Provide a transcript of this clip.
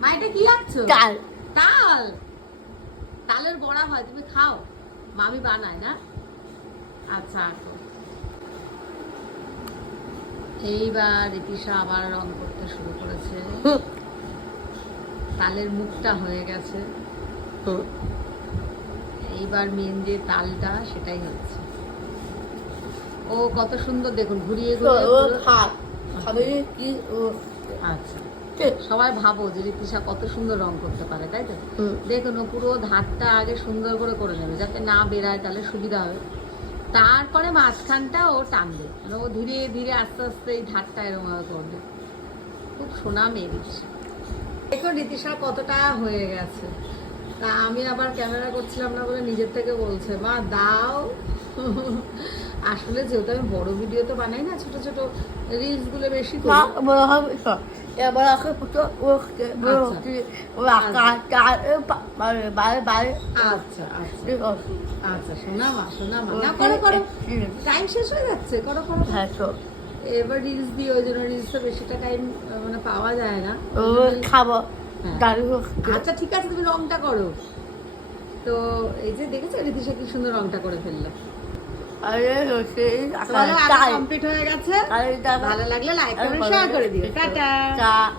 মা এটা কি আনছো? তাল তাল। তালের বড়া হয়, তুমি খাও? মামি বানায় না? আচ্ছা আসো। এইবার রিতিশা আবার রং করতে শুরু করেছে। তালের মুখটা হয়ে গেছে। এইবার মেন যে তালটা সেটাই হচ্ছে। ও কত সুন্দর দেখুন, ঘুরিয়ে ঘুরিয়ে পুরো- ভাত খাবে কি আচ্ছা, সবাই ভাবো যে ঋতিশা কত সুন্দর রং করতে পারে, তাই তো? দেখুন ও পুরো ধারটা আগে সুন্দর করে নেবে যাতে না বেরায়, তাহলে সুবিধা হবে। তারপরে মাঝখানটা ও টানবে, মানে ও ধীরে ধীরে আস্তে আস্তে এই ধারটা এরকম ভাবে করবে। খুব সোনা মেয়ে ঋতিশা। দেখুন ঋতিশা কতটা হয়ে গেছে। তা আমি আবার ক্যামেরা করছিলাম না বলে নিজের থেকে বলছে মা দাও। আসলে যেহেতু আমি বড় ভিডিও তো বানাই না, ছোট ছোট রিলস গুলো বেশি করি। বড় হবে এবার আগে পুরো আচ্ছা আচ্ছা আচ্ছা, শোনা মা না, করো করো, টাইম শেষ হয়ে যাচ্ছে, করো করো। হ্যাঁ তো এবার রিলস দিয়ে, ওই জন্য রিলসটা বেশিটা টাইম মানে পাওয়া যায় না। খাবো হ্যাঁ। দাঁড়ি আচ্ছা ঠিক আছে, তুমি রংটা করো। তো এই যে দেখেছো ঋতিশা কি সুন্দর রংটা করে ফেললো। আরে কমপ্লিট হয়ে গেছে। ভালো লাগলে লাইক করে শেয়ার করে দিও। টাটা।